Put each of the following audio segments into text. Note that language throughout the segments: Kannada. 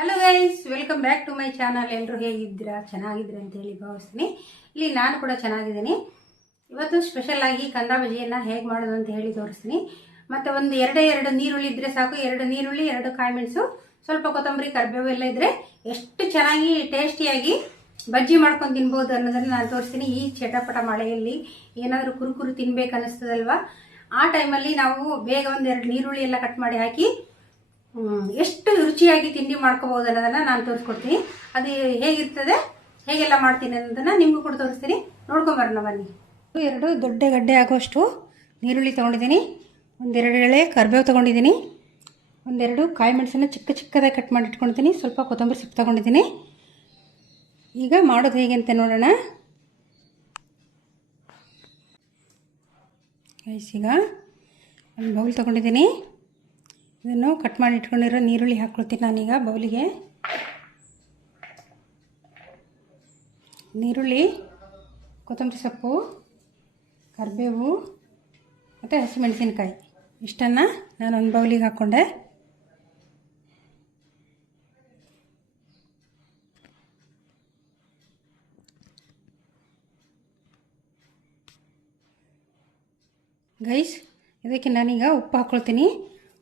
Hello guys, welcome back to my channel. ಎಲ್ಲರೂ ಹೇಗಿದ್ದೀರಾ? ಚೆನ್ನಾಗಿದ್ದೀರಾ ಅಂತ ಹೇಳಿ ಭಾವಿಸ್ತೀನಿ. ಇಲ್ಲಿ ನಾನು ಕೂಡ ಚೆನ್ನಾಗಿದ್ದೀನಿ. ಇವತ್ತು ಸ್ಪೆಷಲ್ ಆಗಿ ಕಂದ ಬಜ್ಜಿಯನ್ನು ಹೇಗೆ ಮಾಡೋದು ಅಂತ ಹೇಳಿ ತೋರಿಸ್ತೀನಿ. ಮತ್ತು ಒಂದು ಎರಡು ನೀರುಳ್ಳಿ ಇದ್ದರೆ ಸಾಕು. 2 ನೀರುಳ್ಳಿ, 2 ಕಾಯಿ ಮೆಣಸು, ಸ್ವಲ್ಪ ಕೊತ್ತಂಬರಿ, ಕರಿಬೇವು ಎಲ್ಲ ಇದ್ದರೆ ಎಷ್ಟು ಚೆನ್ನಾಗಿ ಟೇಸ್ಟಿಯಾಗಿ ಬಜ್ಜಿ ಮಾಡ್ಕೊಂಡು ತಿನ್ಬೋದು ಅನ್ನೋದನ್ನು ನಾನು ತೋರಿಸ್ತೀನಿ. ಈ ಚಟಪಟ ಮಳೆಯಲ್ಲಿ ಏನಾದರೂ ಕುರುಕುರು ತಿನ್ಬೇಕು ಅನ್ನಿಸ್ತದಲ್ವಾ, ಆ ಟೈಮಲ್ಲಿ ನಾವು ಬೇಗ 1-2 ನೀರುಳ್ಳಿ ಎಲ್ಲ ಕಟ್ ಮಾಡಿ ಹಾಕಿ ಎಷ್ಟು ರುಚಿಯಾಗಿ ತಿಂಡಿ ಮಾಡ್ಕೋಬಹುದು ಅನ್ನೋದನ್ನ ನಾನು ತೋರಿಸ್ಕೊಡ್ತೀನಿ. ಅದು ಹೇಗಿರ್ತದೆ, ಹೇಗೆಲ್ಲ ಮಾಡ್ತೀನಿ ಅನ್ನೋದನ್ನ ನಿಮಗೂ ಕೂಡ ತೋರಿಸ್ತೀನಿ. ನೋಡ್ಕೊಂಬರೋಣ ಬನ್ನಿ. 2 ದೊಡ್ಡ ಗಡ್ಡೆ ಆಗೋಷ್ಟು ನೀರುಳ್ಳಿ ತೊಗೊಂಡಿದ್ದೀನಿ. 1-2 ಎಳೆ ಕರಿಬೇವು ತೊಗೊಂಡಿದ್ದೀನಿ. 1-2 ಕಾಯಿ ಮೆಣಸನ್ನು ಚಿಕ್ಕದಾಗಿ ಕಟ್ ಮಾಡಿ ಇಟ್ಕೊಂಡಿದ್ದೀನಿ. ಸ್ವಲ್ಪ ಕೊತ್ತಂಬರಿ ಸೊಪ್ಪು ತೊಗೊಂಡಿದ್ದೀನಿ. ಈಗ ಮಾಡೋದು ಹೇಗೆ ಅಂತ ನೋಡೋಣ. ಈಗ ಒಂದು ಬೌಲ್ ತೊಗೊಂಡಿದ್ದೀನಿ. ಇದನ್ನು ಕಟ್ ಮಾಡಿ ಇಟ್ಕೊಂಡಿರೋ ನೀರುಳ್ಳಿ ಹಾಕ್ಕೊಳ್ತೀನಿ ನಾನೀಗ ಬೌಲಿಗೆ. ನೀರುಳ್ಳಿ, ಕೊತ್ತಂಬರಿ ಸೊಪ್ಪು, ಕರಿಬೇವು ಮತ್ತು ಹಸಿಮೆಣಸಿನಕಾಯಿ ಇಷ್ಟನ್ನು ನಾನು ಒಂದು ಬೌಲಿಗೆ ಹಾಕ್ಕೊಂಡೆ. ಗೈಸ್, ಇದಕ್ಕೆ ನಾನೀಗ ಉಪ್ಪು ಹಾಕ್ಕೊಳ್ತೀನಿ.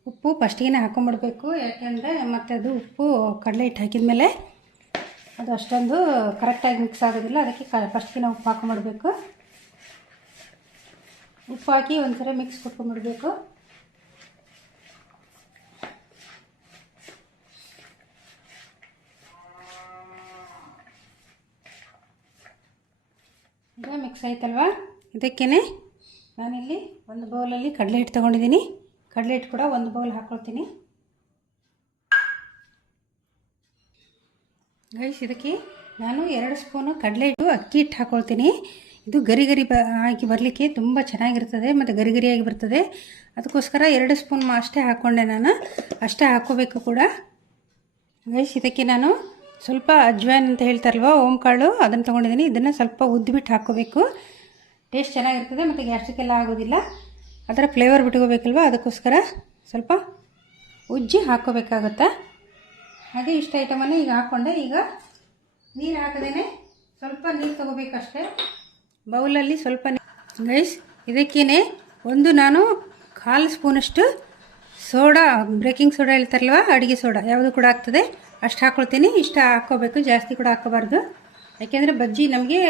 ಉಪ್ಪು ಫಸ್ಟಿಗೆ ಹಾಕೊಂಡ್ಬಿಡ್ಬೇಕು, ಯಾಕೆಂದರೆ ಮತ್ತು ಅದು ಉಪ್ಪು ಕಡಲೆ ಹಿಟ್ಟು ಹಾಕಿದ ಮೇಲೆ ಅದು ಅಷ್ಟೊಂದು ಕರೆಕ್ಟಾಗಿ ಮಿಕ್ಸ್ ಆಗೋದಿಲ್ಲ. ಅದಕ್ಕೆ ಫಸ್ಟಿಗೆ ಉಪ್ಪು ಹಾಕೊಂಡ್ಬಿಡ್ಬೇಕು. ಉಪ್ಪು ಹಾಕಿ ಒಂದ್ಸರಿ ಮಿಕ್ಸ್ ಕೊಟ್ಕೊಂಡ್ಬಿಡ್ಬೇಕು. ಈಗ ಮಿಕ್ಸ್ ಆಯ್ತಲ್ವಾ, ಇದಕ್ಕೇ ನಾನಿಲ್ಲಿ ಒಂದು ಬೌಲಲ್ಲಿ ಕಡಲೆ ಹಿಟ್ಟು ತೊಗೊಂಡಿದ್ದೀನಿ. ಕಡಲೆ ಹಿಟ್ಟು ಕೂಡ ಒಂದು ಬೌಲ್ ಹಾಕ್ಕೊಳ್ತೀನಿ. ಗೈಸ್, ಇದಕ್ಕೆ ನಾನು 2 ಸ್ಪೂನು ಕಡಲೆ ಹಿಟ್ಟು, ಅಕ್ಕಿ ಹಿಟ್ಟು ಹಾಕ್ಕೊಳ್ತೀನಿ. ಇದು ಗರಿ ಆಗಿ ಬರಲಿಕ್ಕೆ ತುಂಬ ಚೆನ್ನಾಗಿರ್ತದೆ ಮತ್ತು ಗರಿಯಾಗಿ ಬರ್ತದೆ. ಅದಕ್ಕೋಸ್ಕರ 2 ಸ್ಪೂನ್ ಅಷ್ಟೇ ಹಾಕ್ಕೊಂಡೆ ನಾನು. ಅಷ್ಟೇ ಹಾಕ್ಕೋಬೇಕು ಕೂಡ. ಗೈಸ್, ಇದಕ್ಕೆ ನಾನು ಸ್ವಲ್ಪ ಅಜ್ವಾಯಿನ್ ಅಂತ ಹೇಳ್ತಾರಲ್ವ, ಓಂಕಾಳು, ಅದನ್ನು ತೊಗೊಂಡಿದ್ದೀನಿ. ಇದನ್ನು ಸ್ವಲ್ಪ ಉದ್ದುಬಿಟ್ಟು ಹಾಕ್ಕೋಬೇಕು. ಟೇಸ್ಟ್ ಚೆನ್ನಾಗಿರ್ತದೆ ಮತ್ತು ಗ್ಯಾಸ್ಟ್ರಿಕ್ ಎಲ್ಲ ಆಗೋದಿಲ್ಲ. ಅದರ ಫ್ಲೇವರ್ ಬಿಟ್ಕೋಬೇಕಲ್ವ, ಅದಕ್ಕೋಸ್ಕರ ಸ್ವಲ್ಪ ಉಜ್ಜಿ ಹಾಕ್ಕೋಬೇಕಾಗುತ್ತೆ. ಹಾಗೆ ಇಷ್ಟ ಐಟಮನ್ನು ಈಗ ಹಾಕ್ಕೊಂಡೆ. ಈಗ ನೀರು ಹಾಕದೇನೆ ಸ್ವಲ್ಪ ನೀರು ತೊಗೋಬೇಕಷ್ಟೆ. ಬೌಲಲ್ಲಿ ಸ್ವಲ್ಪ ಗೈಸ್, ಇದಕ್ಕೇ ನಾನು 1/4 ಸ್ಪೂನಷ್ಟು ಸೋಡಾ, ಬೇಕಿಂಗ್ ಸೋಡಾ ಹೇಳ್ತಾರಲ್ವ, ಅಡುಗೆ ಸೋಡಾ ಯಾವುದು ಕೂಡ ಆಗ್ತದೆ, ಅಷ್ಟು ಹಾಕ್ಕೊಳ್ತೀನಿ. ಇಷ್ಟ ಹಾಕ್ಕೋಬೇಕು, ಜಾಸ್ತಿ ಕೂಡ ಹಾಕ್ಕೋಬಾರ್ದು. ಯಾಕೆಂದರೆ ಬಜ್ಜಿ ನಮಗೆ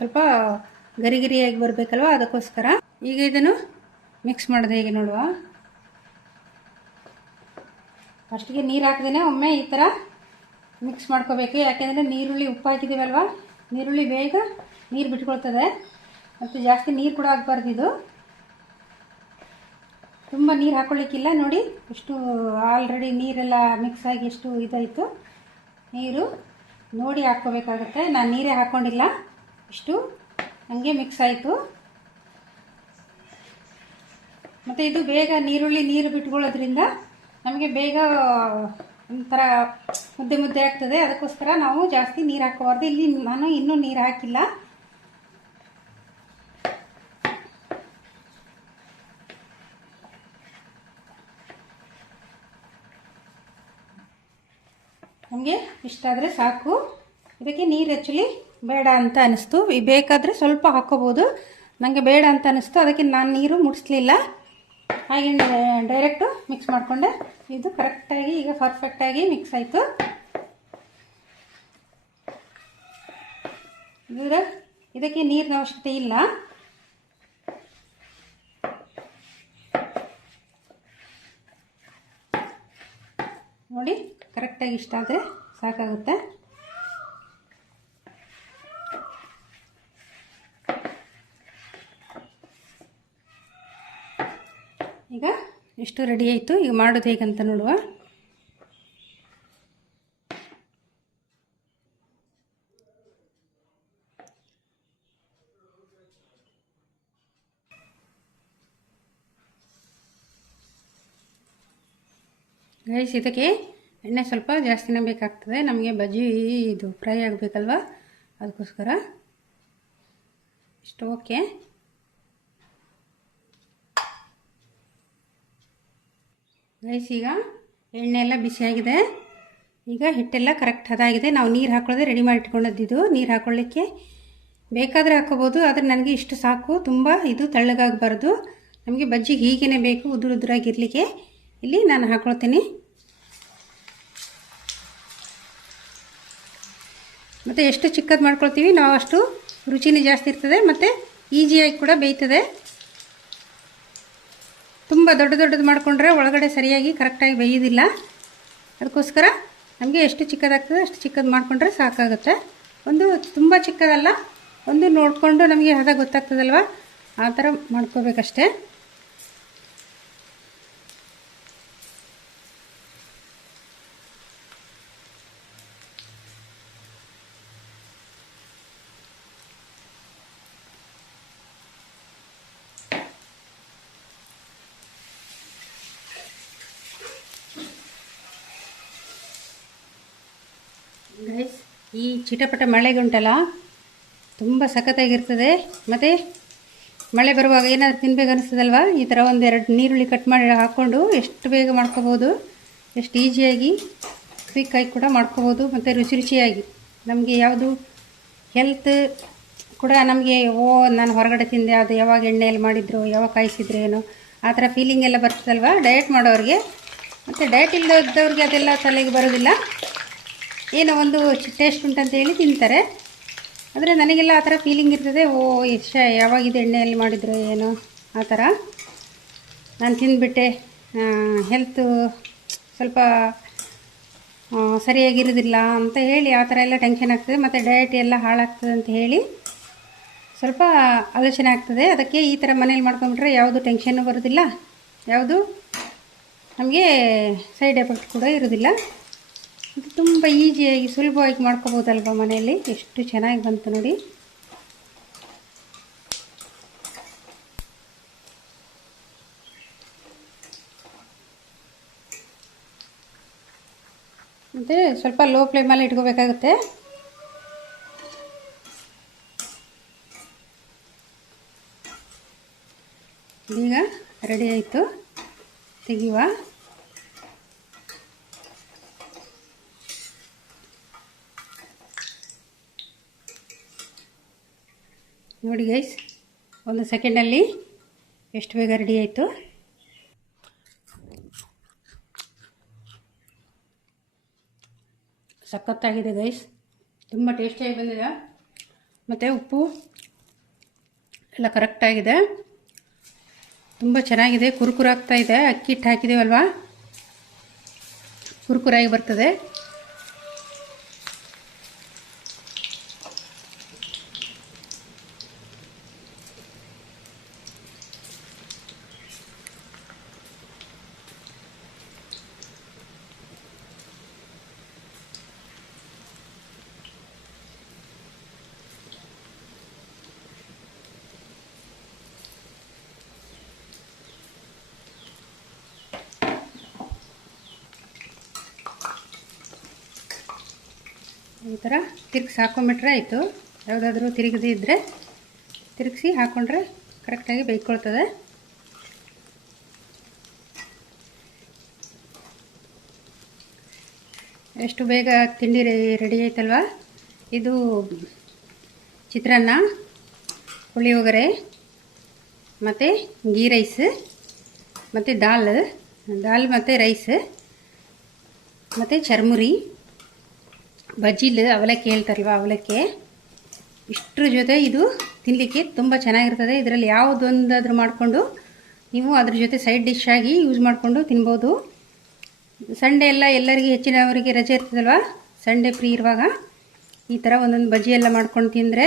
ಸ್ವಲ್ಪ ಗರಿಯಾಗಿ ಬರಬೇಕಲ್ವ, ಅದಕ್ಕೋಸ್ಕರ. ಈಗ ಇದನ್ನು ಮಿಕ್ಸ್ ಮಾಡೋದು ಹೇಗೆ ನೋಡುವ. ಫಸ್ಟಿಗೆ ನೀರು ಹಾಕಿದೇನೆ ಒಮ್ಮೆ ಈ ಥರ ಮಿಕ್ಸ್ ಮಾಡ್ಕೋಬೇಕು. ಯಾಕೆಂದರೆ ನೀರುಳ್ಳಿ ಉಪ್ಪು ಹಾಕಿದ್ದೀವಲ್ವ, ನೀರುಳ್ಳಿ ಬೇಗ ನೀರು ಬಿಟ್ಕೊಳ್ತದೆ ಮತ್ತು ಜಾಸ್ತಿ ನೀರು ಕೂಡ ಆಗಬಾರ್ದು. ಇದು ತುಂಬ ನೀರು ಹಾಕ್ಕೊಳ್ಳಿಕ್ಕಿಲ್ಲ. ನೋಡಿ ಎಷ್ಟು ಆಲ್ರೆಡಿ ನೀರೆಲ್ಲ ಮಿಕ್ಸ್ ಆಗಿ ಎಷ್ಟು ಇದಾಯಿತು. ನೀರು ನೋಡಿ ಹಾಕ್ಕೋಬೇಕಾಗುತ್ತೆ. ನಾನು ನೀರೇ ಹಾಕ್ಕೊಂಡಿಲ್ಲ, ಇಷ್ಟು ನನಗೆ ಮಿಕ್ಸ್ ಆಯಿತು. ಮತ್ತು ಇದು ಬೇಗ ನೀರುಳ್ಳಿ ನೀರು ಬಿಟ್ಕೊಳ್ಳೋದ್ರಿಂದ ನಮಗೆ ಬೇಗ ಒಂಥರ ಮುದ್ದೆ ಆಗ್ತದೆ. ಅದಕ್ಕೋಸ್ಕರ ನಾವು ಜಾಸ್ತಿ ನೀರು ಹಾಕೋಬಾರ್ದು. ಇಲ್ಲಿ ನಾನು ಇನ್ನೂ ನೀರು ಹಾಕಿಲ್ಲ. ನಮಗೆ ಇಷ್ಟ ಆದರೆ ಸಾಕು. ಇದಕ್ಕೆ ನೀರು ಆ್ಯಕ್ಚುಲಿ ಬೇಡ ಅಂತ ಅನ್ನಿಸ್ತು. ಬೇಕಾದರೆ ಸ್ವಲ್ಪ ಹಾಕ್ಕೋಬೋದು. ನನಗೆ ಬೇಡ ಅಂತ ಅನ್ನಿಸ್ತು, ಅದಕ್ಕೆ ನಾನು ನೀರು ಮುಡಿಸ್ಲಿಲ್ಲ. ಹಾಗೆ ಡೈರೆಕ್ಟು ಮಿಕ್ಸ್ ಮಾಡಿಕೊಂಡೆ. ಇದು ಕರೆಕ್ಟಾಗಿ ಈಗ ಪರ್ಫೆಕ್ಟಾಗಿ ಮಿಕ್ಸ್ ಆಯಿತು. ಇದಕ್ಕೆ ನೀರಿನ ಅವಶ್ಯಕತೆ ಇಲ್ಲ. ನೋಡಿ, ಕರೆಕ್ಟಾಗಿ ಇಷ್ಟ ಆದರೆ ಸಾಕಾಗುತ್ತೆ. ಈಗ ಇಷ್ಟು ರೆಡಿ ಆಯಿತು. ಈಗ ಮಾಡೋದು ಹೇಗಂತ ನೋಡುವ. ಗೈಸ್, ಇದಕ್ಕೆ ಎಣ್ಣೆ ಸ್ವಲ್ಪ ಜಾಸ್ತಿನೇ ಬೇಕಾಗ್ತದೆ. ನಮಗೆ ಬಜ್ಜಿ ಇದು ಫ್ರೈ ಆಗಬೇಕಲ್ವ, ಅದಕ್ಕೋಸ್ಕರ ಇಷ್ಟು ಓಕೆ. ಗೈಸ್, ಈಗ ಎಣ್ಣೆ ಎಲ್ಲ ಬಿಸಿಯಾಗಿದೆ. ಈಗ ಹಿಟ್ಟೆಲ್ಲ ಕರೆಕ್ಟ್ ಅದಾಗಿದೆ. ನಾವು ನೀರು ಹಾಕೊಳ್ಳೋದೇ ರೆಡಿ ಮಾಡಿ ಇಟ್ಕೊಂಡಿದ್ದು. ನೀರು ಹಾಕೊಳ್ಳಿಕ್ಕೆ ಬೇಕಾದರೆ ಹಾಕೋಬೋದು, ಆದರೆ ನನಗೆ ಇಷ್ಟು ಸಾಕು. ತುಂಬ ಇದು ತೆಳ್ಳಗಾಗಬಾರ್ದು. ನಮಗೆ ಬಜ್ಜಿಗೆ ಹೀಗೇ ಬೇಕು, ಉದುರಾಗಿರಲಿಕ್ಕೆ. ಇಲ್ಲಿ ನಾನು ಹಾಕ್ಕೊಳ್ತೀನಿ. ಮತ್ತು ಎಷ್ಟು ಚಿಕ್ಕದು ಮಾಡ್ಕೊಳ್ತೀವಿ ನಾವು ಅಷ್ಟು ರುಚಿನೇ ಜಾಸ್ತಿ ಇರ್ತದೆ ಮತ್ತು ಈಸಿಯಾಗಿ ಕೂಡ ಬೇಯ್ತದೆ. ತುಂಬ ದೊಡ್ಡದು ಮಾಡಿಕೊಂಡ್ರೆ ಒಳಗಡೆ ಸರಿಯಾಗಿ ಕರೆಕ್ಟಾಗಿ ಬೇಯೋದಿಲ್ಲ. ಅದಕ್ಕೋಸ್ಕರ ನಮಗೆ ಎಷ್ಟು ಚಿಕ್ಕದಾಗ್ತದೆ ಅಷ್ಟು ಚಿಕ್ಕದು ಮಾಡಿಕೊಂಡ್ರೆ ಸಾಕಾಗುತ್ತೆ. ಒಂದು ತುಂಬ ಚಿಕ್ಕದಲ್ಲ, ಒಂದು ನೋಡಿಕೊಂಡು ನಮಗೆ ಹದ ಗೊತ್ತಾಗ್ತದಲ್ವ, ಆ ಥರ ಮಾಡ್ಕೋಬೇಕಷ್ಟೇ. ಗೈಸ್, ಈ ಚಿಟಪಟ ಮಳೆಗೆ ಉಂಟಲ್ಲ ತುಂಬ ಸಖತ್ತಾಗಿರ್ತದೆ. ಮತ್ತು ಮಳೆ ಬರುವಾಗ ಏನಾದರೂ ತಿನ್ಬೇಕು ಅನಿಸ್ತದಲ್ವ, ಈ ಥರ ಒಂದೆರಡು ನೀರುಳ್ಳಿ ಕಟ್ ಮಾಡಿ ಹಾಕ್ಕೊಂಡು ಎಷ್ಟು ಬೇಗ ಮಾಡ್ಕೋಬೋದು, ಎಷ್ಟು ಈಸಿಯಾಗಿ ಕ್ವಿಕ್ಕಾಗಿ ಕೂಡ ಮಾಡ್ಕೋಬೋದು. ಮತ್ತು ರುಚಿಯಾಗಿ ನಮಗೆ ಯಾವುದು ಹೆಲ್ತ್ ಕೂಡ ನಮಗೆ ನಾನು ಹೊರಗಡೆ ತಿಂದೆ, ಅದು ಯಾವಾಗ ಎಣ್ಣೆಯಲ್ಲಿ ಮಾಡಿದ್ರು, ಯಾವಾಗ ಕಾಯಿಸಿದ್ರು ಏನೋ ಆ ಥರ ಫೀಲಿಂಗ್ ಎಲ್ಲ ಬರ್ತದಲ್ವ ಡಯಟ್ ಮಾಡೋರಿಗೆ. ಮತ್ತು ಡಯಟ್ ಇಲ್ಲದವ್ರಿಗೆ ಅದೆಲ್ಲ ತಲೆಗೆ ಬರೋದಿಲ್ಲ. ಏನೋ ಒಂದು ಟೇಸ್ಟ್ ಉಂಟಂತ ಹೇಳಿ ತಿಂತಾರೆ. ಆದರೆ ನನಗೆಲ್ಲ ಆ ಥರ ಫೀಲಿಂಗ್ ಇರ್ತದೆ, ಯಾವಾಗಿದು ಎಣ್ಣೆಯಲ್ಲಿ ಮಾಡಿದ್ರು ಏನೋ ಆ ಥರ. ನಾನು ತಿಂದುಬಿಟ್ಟೆ, ಹೆಲ್ತು ಸ್ವಲ್ಪ ಸರಿಯಾಗಿರೋದಿಲ್ಲ ಅಂತ ಹೇಳಿ ಆ ಥರ ಎಲ್ಲ ಟೆನ್ಷನ್ ಆಗ್ತದೆ. ಮತ್ತು ಡಯಟ್ ಎಲ್ಲ ಹಾಳಾಗ್ತದೆ ಅಂತ ಹೇಳಿ ಸ್ವಲ್ಪ ಆಲೋಚನೆ ಆಗ್ತದೆ. ಅದಕ್ಕೆ ಈ ಥರ ಮನೇಲಿ ಮಾಡ್ಕೊಂಡ್ಬಿಟ್ರೆ ಯಾವುದು ಟೆನ್ಷನ್ನು ಬರೋದಿಲ್ಲ, ಯಾವುದು ನಮಗೆ ಸೈಡ್ ಎಫೆಕ್ಟ್ ಕೂಡ ಇರೋದಿಲ್ಲ. ಇದು ತುಂಬ ಈಸಿಯಾಗಿ ಸುಲಭವಾಗಿ ಮಾಡ್ಕೋಬೋದಲ್ವ ಮನೆಯಲ್ಲಿ. ಎಷ್ಟು ಚೆನ್ನಾಗಿ ಬಂತು ನೋಡಿ. ಮತ್ತು ಸ್ವಲ್ಪ ಲೋ ಫ್ಲೇಮಲ್ಲಿ ಇಟ್ಕೋಬೇಕಾಗುತ್ತೆ. ಈಗ ರೆಡಿ ಆಯಿತು, ತೆಗಿಯುವ. ನೋಡಿ ಗೈಸ್, 1 ಸೆಕೆಂಡಲ್ಲಿ ಎಷ್ಟು ಬೇಗ ರೆಡಿ ಆಯಿತು. ಸಖತ್ತಾಗಿದೆ ಗೈಸ್, ತುಂಬ ಟೇಸ್ಟಿಯಾಗಿ ಬಂದಿದೆ. ಮತ್ತು ಉಪ್ಪು ಎಲ್ಲ ಕರೆಕ್ಟಾಗಿದೆ, ತುಂಬ ಚೆನ್ನಾಗಿದೆ. ಕುರುಕುರು ಆಗ್ತಾ ಇದೆ. ಅಕ್ಕಿ ಹಿಟ್ಟು ಹಾಕಿದ್ದೀವಲ್ವ, ಕುರುಕುರಾಗಿ ಬರ್ತದೆ. ಈ ಥರ ತಿರುಗಿಸಿ ಹಾಕ್ಕೊಂಬಿಟ್ರೆ ಆಯಿತು. ಯಾವುದಾದ್ರೂ ತಿರುಗದೇ ಇದ್ದರೆ ತಿರುಗಿಸಿ ಹಾಕ್ಕೊಂಡ್ರೆ ಕರೆಕ್ಟಾಗಿ ಬೇಯ್ಕೊಳ್ತದೆ. ಎಷ್ಟು ಬೇಗ ತಿಂಡಿ ರೆಡಿ ಆಯ್ತಲ್ವ. ಇದು ಚಿತ್ರಾನ್ನ, ಪುಳಿಯೋಗರೆ, ಮತ್ತು ಗೀ ರೈಸ್, ಮತ್ತು ದಾಲ್ ಮತ್ತು ರೈಸ್, ಮತ್ತು ಚರ್ಮುರಿ, ಬಜ್ಜಿಲ್ ಅವಲಕ್ಕಿ ಹೇಳ್ತಾರಲ್ವ ಅವಲಕ್ಕಿ. ಇಷ್ಟರ ಜೊತೆ ಇದು ತಿನ್ನಲಿಕ್ಕೆ ತುಂಬ ಚೆನ್ನಾಗಿರ್ತದೆ. ಇದರಲ್ಲಿ ಯಾವುದೊಂದಾದರೂ ಮಾಡಿಕೊಂಡು ನೀವು ಅದ್ರ ಜೊತೆ ಸೈಡ್ ಡಿಶ್ ಆಗಿ ಯೂಸ್ ಮಾಡಿಕೊಂಡು ತಿನ್ಬೋದು. ಸಂಡೇ ಎಲ್ಲ ಎಲ್ಲರಿಗೆ ಹೆಚ್ಚಿನವರಿಗೆ ರಜೆ ಇರ್ತದಲ್ವ, ಸಂಡೇ ಫ್ರೀ ಇರುವಾಗ ಈ ಥರ ಒಂದೊಂದು ಬಜ್ಜಿ ಎಲ್ಲ ಮಾಡ್ಕೊಂಡು ತಿಂದರೆ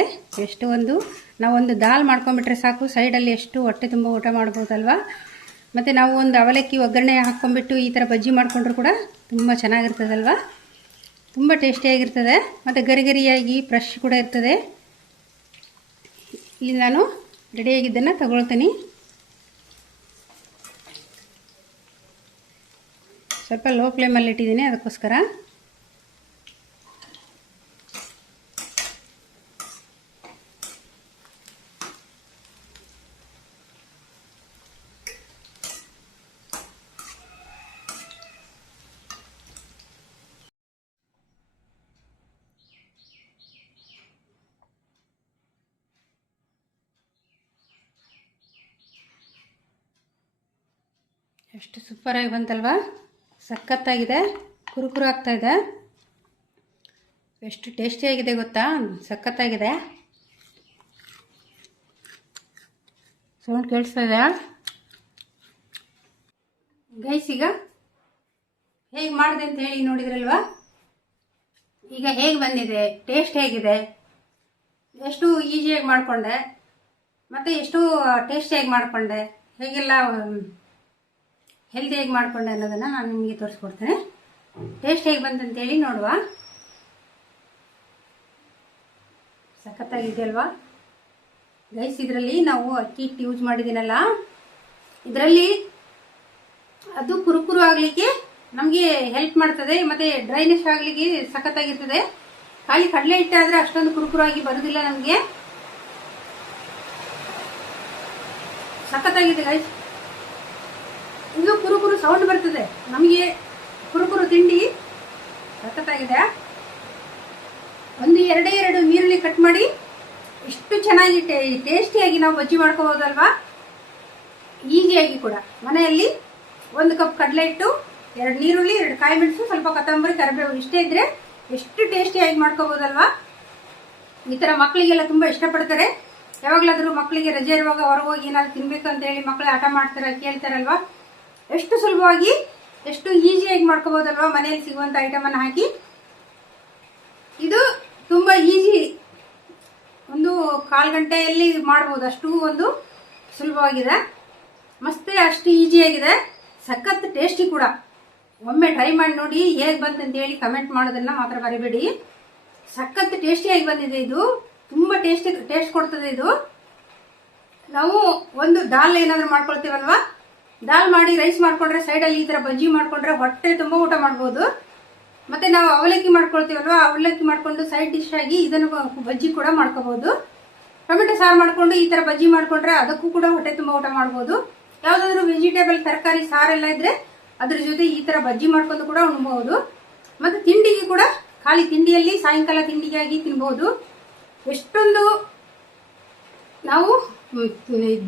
ನಾವೊಂದು ದಾಲ್ ಮಾಡ್ಕೊಂಬಿಟ್ರೆ ಸಾಕು, ಸೈಡಲ್ಲಿ ಎಷ್ಟು ಹೊಟ್ಟೆ ತುಂಬ ಊಟ ಮಾಡ್ಬೋದಲ್ವ. ಮತ್ತು ನಾವು ಒಂದು ಅವಲಕ್ಕಿ ಒಗ್ಗರಣೆ ಹಾಕ್ಕೊಂಬಿಟ್ಟು ಈ ಥರ ಬಜ್ಜಿ ಮಾಡಿಕೊಂಡ್ರು ಕೂಡ ತುಂಬ ಚೆನ್ನಾಗಿರ್ತದಲ್ವ, ತುಂಬ ಟೇಸ್ಟಿಯಾಗಿರ್ತದೆ. ಮತ್ತು ಗರಿಯಾಗಿ ಫ್ರೆಶ್ ಕೂಡ ಇರ್ತದೆ. ಇಲ್ಲಿ ನಾನು ರೆಡಿಯಾಗಿದ್ದನ್ನು ತಗೊಳ್ತೀನಿ. ಸ್ವಲ್ಪ ಲೋ ಫ್ಲೇಮಲ್ಲಿ ಇಟ್ಟಿದ್ದೀನಿ ಅದಕ್ಕೋಸ್ಕರ. ಎಷ್ಟು ಸೂಪರಾಗಿ ಬಂತಲ್ವಾ, ಸಖತ್ತಾಗಿದೆ, ಕುರುಕುರು ಆಗ್ತಾಯಿದೆ. ಎಷ್ಟು ಟೇಸ್ಟಿಯಾಗಿದೆ ಗೊತ್ತಾ, ಸಖತ್ತಾಗಿದೆ. ಸೌಂಡ್ ಕೇಳಿಸ್ತಾ ಇದೆ ಗೈಸ್. ಈಗ ಹೇಗೆ ಮಾಡಿದೆ ಅಂತ ಹೇಳಿ ನೋಡಿದ್ರಲ್ವಾ, ಈಗ ಹೇಗೆ ಬಂದಿದೆ, ಟೇಸ್ಟ್ ಹೇಗಿದೆ, ಎಷ್ಟು ಈಸಿಯಾಗಿ ಮಾಡಿಕೊಂಡೆ ಮತ್ತು ಎಷ್ಟು ಟೇಸ್ಟಿಯಾಗಿ ಮಾಡಿಕೊಂಡೆ, ಹೇಗೆಲ್ಲ ಹೆಲ್ದಿಯಾಗಿ ಮಾಡಿಕೊಂಡೆ ಅನ್ನೋದನ್ನು ನಾನು ನಿಮಗೆ ತೋರಿಸ್ಕೊಡ್ತೇನೆ. ಟೇಸ್ಟ್ ಹೇಗೆ ಬಂತಂತೇಳಿ ನೋಡುವ. ಸಖತ್ತಾಗಿದೆಯಲ್ವಾ ಗೈಸ್. ಇದರಲ್ಲಿ ನಾವು ಅಕ್ಕಿ ಹಿಟ್ಟು ಯೂಸ್ ಮಾಡಿದ್ದೀನಲ್ಲ, ಇದರಲ್ಲಿ ಅದು ಕುರುಕುರು ಆಗಲಿಕ್ಕೆ ನಮಗೆ ಹೆಲ್ಪ್ ಮಾಡ್ತದೆ, ಮತ್ತು ಡ್ರೈನೆಸ್ ಆಗಲಿಕ್ಕೆ ಸಖತ್ತಾಗಿರ್ತದೆ. ಖಾಲಿ ಕಡಲೆ ಹಿಟ್ಟಾದರೆ ಅಷ್ಟೊಂದು ಕುರುಕುರು ಆಗಿ ಬರೋದಿಲ್ಲ ನಮಗೆ. ಸಖತ್ತಾಗಿದೆ ಗೈಸ್. ಇದು ಕುರುಕುರು ಸೌಂಡ್ ಬರ್ತದೆ ನಮಗೆ, ಕುರುಕುರು ತಿಂಡಿ ಸಖತ್ತಾಗಿದೆ. ಒಂದು ಎರಡೇ ಈರುಳ್ಳಿ ಕಟ್ ಮಾಡಿ ಇಷ್ಟು ಚೆನ್ನಾಗಿ ಟೇಸ್ಟಿಯಾಗಿ ನಾವು ಬಜ್ಜಿ ಮಾಡ್ಕೋಬೋದಲ್ವಾ, ಈಸಿಯಾಗಿ ಕೂಡ. ಮನೆಯಲ್ಲಿ 1 ಕಪ್ ಕಡಲೆ ಹಿಟ್ಟು, 2 ನೀರುಳ್ಳಿ, 2 ಕಾಯಿ ಮೆಣಸು, ಸ್ವಲ್ಪ ಕೊತ್ತಂಬರಿ, ಕರಿಬೇವು ಇಷ್ಟೇ ಇದ್ರೆ ಎಷ್ಟು ಟೇಸ್ಟಿಯಾಗಿ ಮಾಡ್ಕೋಬೋದಲ್ವಾ. ಈ ಥರ ಮಕ್ಕಳಿಗೆಲ್ಲ ತುಂಬ ಇಷ್ಟಪಡ್ತಾರೆ. ಯಾವಾಗಲಾದರೂ ಮಕ್ಕಳಿಗೆ ರಜೆ ಇರುವಾಗ ಹೊರಗೆ ಹೋಗಿ ಏನಾದ್ರು ತಿನ್ಬೇಕು ಅಂತ ಹೇಳಿ ಮಕ್ಕಳು ಆಟ ಮಾಡ್ತಾರೆ, ಕೇಳ್ತಾರಲ್ವಾ. ಎಷ್ಟು ಸುಲಭವಾಗಿ, ಎಷ್ಟು ಈಸಿಯಾಗಿ ಮಾಡ್ಕೋಬೋದಲ್ವಾ ಮನೆಯಲ್ಲಿ ಸಿಗುವಂಥ ಐಟಮನ್ನು ಹಾಕಿ. ಇದು ತುಂಬ ಈಸಿ, ಒಂದು 1/4 ಗಂಟೆಯಲ್ಲಿ ಮಾಡ್ಬೋದು, ಅಷ್ಟು ಒಂದು ಸುಲಭವಾಗಿದೆ. ಮಸ್ತ್ ಅಷ್ಟು ಈಸಿಯಾಗಿದೆ, ಸಖತ್ ಟೇಸ್ಟಿ ಕೂಡ. ಒಮ್ಮೆ ಟ್ರೈ ಮಾಡಿ ನೋಡಿ, ಹೇಗೆ ಬಂತಂತ ಹೇಳಿ ಕಮೆಂಟ್ ಮಾಡೋದನ್ನ ಮಾತ್ರ ಮರಿಬೇಡಿ. ಸಖತ್ ಟೇಸ್ಟಿಯಾಗಿ ಬಂದಿದೆ. ಇದು ತುಂಬ ಟೇಸ್ಟ್ ಕೊಡ್ತದೆ. ಇದು ನಾವು ಒಂದು ದಾಲ್ ಏನಾದರೂ ಮಾಡ್ಕೊಳ್ತೀವಲ್ವಾ, ದಾಲ್ ಮಾಡಿ ರೈಸ್ ಮಾಡ್ಕೊಂಡ್ರೆ ಸೈಡಲ್ಲಿ ಈ ಥರ ಬಜ್ಜಿ ಮಾಡ್ಕೊಂಡ್ರೆ ಹೊಟ್ಟೆ ತುಂಬ ಊಟ ಮಾಡ್ಬೋದು. ಮತ್ತೆ ನಾವು ಅವಲಕ್ಕಿ ಮಾಡ್ಕೊಳ್ತೀವಲ್ವಾ, ಅವಲಕ್ಕಿ ಮಾಡ್ಕೊಂಡು ಸೈಡ್ ಡಿಶ್ ಆಗಿ ಇದನ್ನು ಬಜ್ಜಿ ಕೂಡ ಮಾಡ್ಕೋಬಹುದು. ಟೊಮೆಟೊ ಸಾರು ಮಾಡ್ಕೊಂಡು ಈ ಥರ ಬಜ್ಜಿ ಮಾಡ್ಕೊಂಡ್ರೆ ಅದಕ್ಕೂ ಕೂಡ ಹೊಟ್ಟೆ ತುಂಬ ಊಟ ಮಾಡ್ಬೋದು. ಯಾವುದಾದ್ರೂ ವೆಜಿಟೇಬಲ್ ತರಕಾರಿ ಸಾರೆಲ್ಲ ಇದ್ರೆ ಅದ್ರ ಜೊತೆ ಈ ಥರ ಬಜ್ಜಿ ಮಾಡ್ಕೊಂಡು ಕೂಡ ಉಣ್ಬಹುದು. ಮತ್ತೆ ತಿಂಡಿಗೆ ಕೂಡ, ಖಾಲಿ ತಿಂಡಿಯಲ್ಲಿ ಸಾಯಂಕಾಲ ತಿಂಡಿಗಾಗಿ ತಿನ್ಬಹುದು. ಎಷ್ಟೊಂದು ನಾವು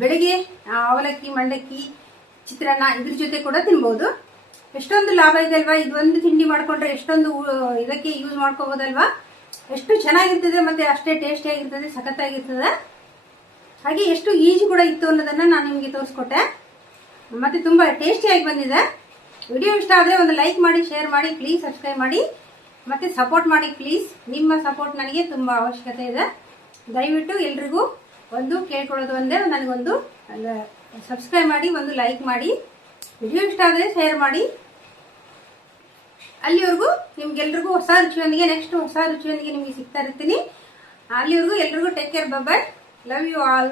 ಬೆಳಗ್ಗೆ ಅವಲಕ್ಕಿ, ಮಂಡಕ್ಕಿ, ಚಿತ್ರಾನ್ನ ಇದ್ರ ಜೊತೆ ಕೂಡ ತಿನ್ಬಹುದು. ಎಷ್ಟೊಂದು ಲಾಭ ಇದೆ ಅಲ್ವಾ. ಇದೊಂದು ತಿಂಡಿ ಮಾಡ್ಕೊಂಡ್ರೆ ಎಷ್ಟೊಂದು ಇದಕ್ಕೆ ಯೂಸ್ ಮಾಡ್ಕೋಬಹುದಲ್ವಾ. ಎಷ್ಟು ಚೆನ್ನಾಗಿರ್ತದೆ, ಮತ್ತೆ ಅಷ್ಟೇ ಟೇಸ್ಟಿ ಆಗಿರ್ತದೆ, ಸಖತ್ತಾಗಿರ್ತದೆ. ಹಾಗೆ ಎಷ್ಟು ಈಜಿ ಕೂಡ ಇತ್ತು ಅನ್ನೋದನ್ನ ನಾನು ನಿಮಗೆ ತೋರಿಸ್ಕೊಟ್ಟೆ. ಮತ್ತೆ ತುಂಬಾ ಟೇಸ್ಟಿಯಾಗಿ ಬಂದಿದೆ. ವಿಡಿಯೋ ಇಷ್ಟ ಆದರೆ ಒಂದು ಲೈಕ್ ಮಾಡಿ, ಶೇರ್ ಮಾಡಿ, ಪ್ಲೀಸ್ ಸಬ್ಸ್ಕ್ರೈಬ್ ಮಾಡಿ, ಮತ್ತೆ ಸಪೋರ್ಟ್ ಮಾಡಿ ಪ್ಲೀಸ್. ನಿಮ್ಮ ಸಪೋರ್ಟ್ ನನಗೆ ತುಂಬಾ ಅವಶ್ಯಕತೆ ಇದೆ. ದಯವಿಟ್ಟು ಎಲ್ರಿಗೂ ಒಂದು ಕೇಳ್ಕೊಳ್ಳೋದು ಒಂದೇ, ನನಗೊಂದು ಸಬ್ಸ್ಕ್ರೈಬ್ ಮಾಡಿ, ಒಂದು ಲೈಕ್ ಮಾಡಿ, ವಿಡಿಯೋ ಇಷ್ಟ ಆದರೆ ಶೇರ್ ಮಾಡಿ. ಅಲ್ಲಿವರೆಗೂ ನಿಮ್ಗೆಲ್ರಿಗೂ ಹೊಸ ರುಚಿಯೊಂದಿಗೆ, ನೆಕ್ಸ್ಟ್ ಹೊಸ ರುಚಿಯೊಂದಿಗೆ ನಿಮಗೆ ಸಿಗ್ತಾ ಇರ್ತೀನಿ. ಅಲ್ಲಿವರೆಗೂ ಎಲ್ರಿಗೂ take care, bye bye, love you all.